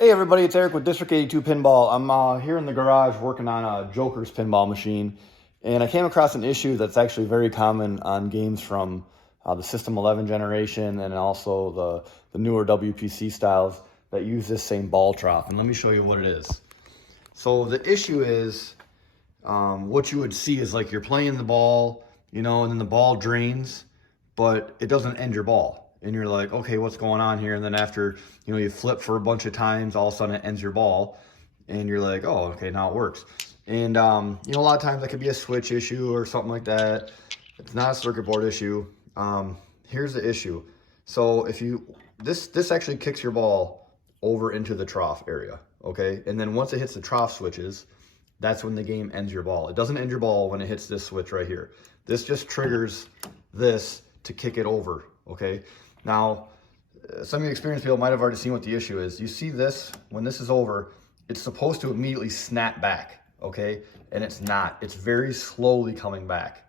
Hey everybody, it's Eric with District 82 Pinball. I'm here in the garage working on a Joker's pinball machine, and I came across an issue that's actually very common on games from the System 11 generation and also the newer WPC styles that use this same ball trough. And let me show you what it is. So the issue is, what you would see is like you're playing the ball, and then the ball drains, but it doesn't end your ball. And you're like, okay, what's going on here? And then after, you flip for a bunch of times, all of a sudden it ends your ball. And you're like, oh, okay, now it works. And, a lot of times that could be a switch issue or something like that. It's not a circuit board issue. Here's the issue. So if this actually kicks your ball over into the trough area, okay? And then once it hits the trough switches, that's when the game ends your ball. It doesn't end your ball when it hits this switch right here. This just triggers this to kick it over, okay? Now, some of you experienced people might have already seen what the issue is. You see this, when this is over, it's supposed to immediately snap back, okay? And it's not. It's very slowly coming back.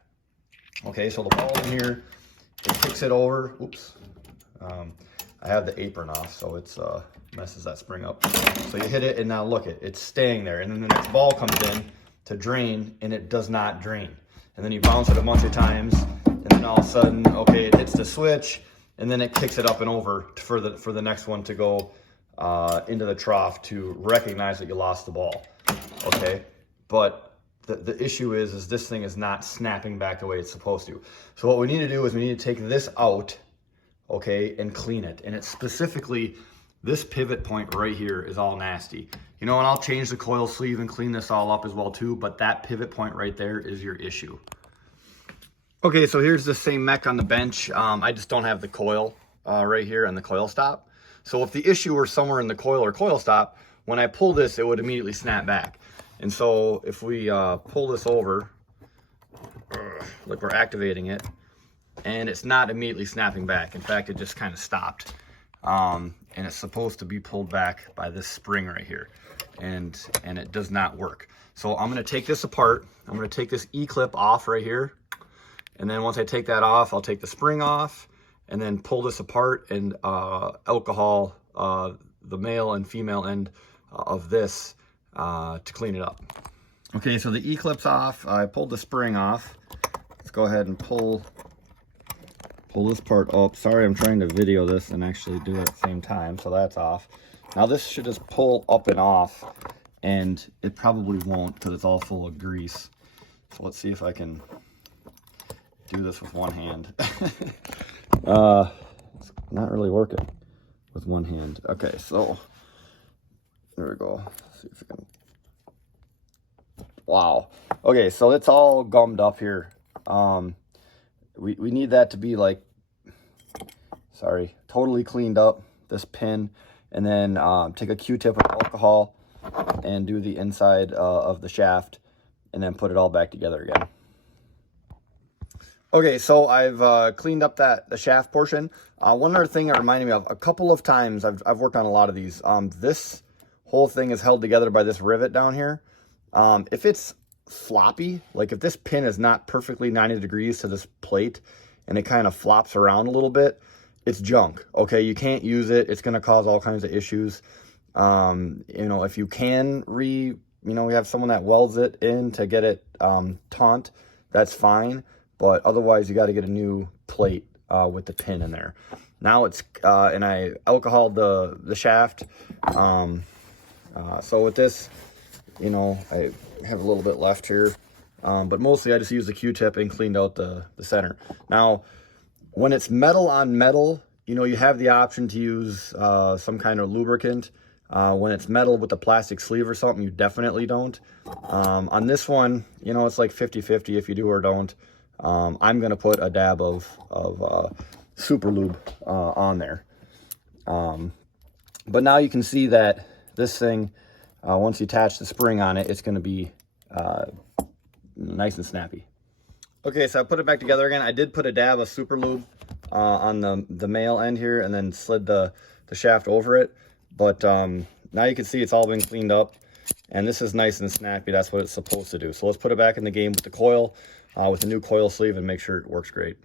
Okay, so the ball in here, it kicks it over. Oops. I have the apron off, so it's messes that spring up. So you hit it, and now look, it's staying there. And then the next ball comes in to drain, and it does not drain. And then you bounce it a bunch of times, and then all of a sudden, okay, it hits the switch, and then it kicks it up and over for the next one to go into the trough to recognize that you lost the ball, okay? But the issue is this thing is not snapping back the way it's supposed to. So what we need to do is we need to take this out, okay, and clean it. And it's specifically, this pivot point right here is all nasty. And I'll change the coil sleeve and clean this all up as well too, but that pivot point right there is your issue. Okay, so here's the same mech on the bench. I just don't have the coil right here and the coil stop. So if the issue were somewhere in the coil or coil stop, when I pull this, it would immediately snap back. And so if we pull this over, like we're activating it, and it's not immediately snapping back. In fact, it just kind of stopped. And it's supposed to be pulled back by this spring right here. And it does not work. So I'm gonna take this apart. I'm gonna take this E-clip off right here. And then once I take that off, I'll take the spring off and then pull this apart and alcohol the male and female end of this to clean it up. Okay, so the E-clip's off. I pulled the spring off. Let's go ahead and pull this part up. Sorry, I'm trying to video this and actually do it at the same time, so that's off. Now this should just pull up and off, and it probably won't because it's all full of grease. So let's see if I can do this with one hand. It's not really working with one hand. Okay, so there we go. Let's see if I can. Wow. Okay, so it's all gummed up here. We need that to be like, totally cleaned up, this pin, and then take a Q-tip with alcohol and do the inside of the shaft, and then put it all back together again. Okay, so I've cleaned up the shaft portion. One other thing it reminded me of, a couple of times, I've worked on a lot of these. This whole thing is held together by this rivet down here. If it's floppy, like if this pin is not perfectly 90 degrees to this plate and it kind of flops around a little bit, it's junk, okay? You can't use it. It's gonna cause all kinds of issues. If you can we have someone that welds it in to get it taut, that's fine. But otherwise, you got to get a new plate with the pin in there. Now it's, and I alcoholed the shaft. So with this, I have a little bit left here. But mostly I just used the Q-tip and cleaned out the center. Now, when it's metal on metal, you have the option to use some kind of lubricant. When it's metal with a plastic sleeve or something, you definitely don't. On this one, it's like 50-50 if you do or don't. I'm going to put a dab of super lube on there. But now you can see that this thing, once you attach the spring on it, it's going to be nice and snappy. Okay, so I put it back together again. I did put a dab of super lube on the male end here and then slid the shaft over it. But now you can see it's all been cleaned up. And this is nice and snappy. That's what it's supposed to do. So let's put it back in the game with the coil, with the new coil sleeve, and make sure it works great.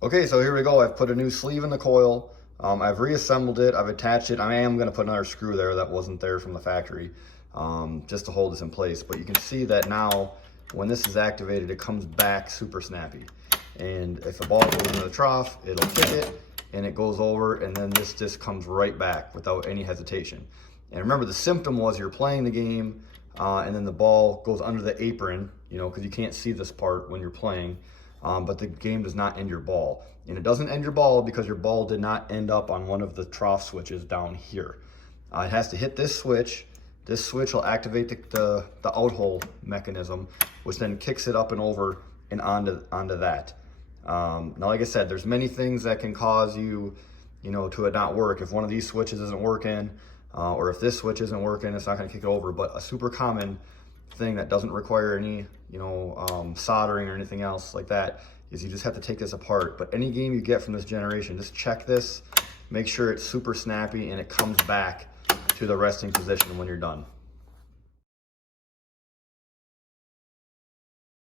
Okay, so here we go. I've put a new sleeve in the coil. I've reassembled it, I've attached it. I am going to put another screw there that wasn't there from the factory, just to hold this in place. But you can see that now, when this is activated, it comes back super snappy. And if a ball goes into the trough, it'll kick it, and it goes over, and then this just comes right back without any hesitation. And remember, the symptom was you're playing the game, and then the ball goes under the apron, you know, because you can't see this part when you're playing, but the game does not end your ball. And it doesn't end your ball because your ball did not end up on one of the trough switches down here. It has to hit this switch. This switch will activate the out hole mechanism, which then kicks it up and over and onto that. Now, like I said, there's many things that can cause you know, to it not work. If one of these switches isn't working, or if this switch isn't working, it's not going to kick it over. But a super common thing that doesn't require any, you know, soldering or anything else like that is you just have to take this apart. But any game you get from this generation, just check this, make sure it's super snappy and it comes back to the resting position when you're done.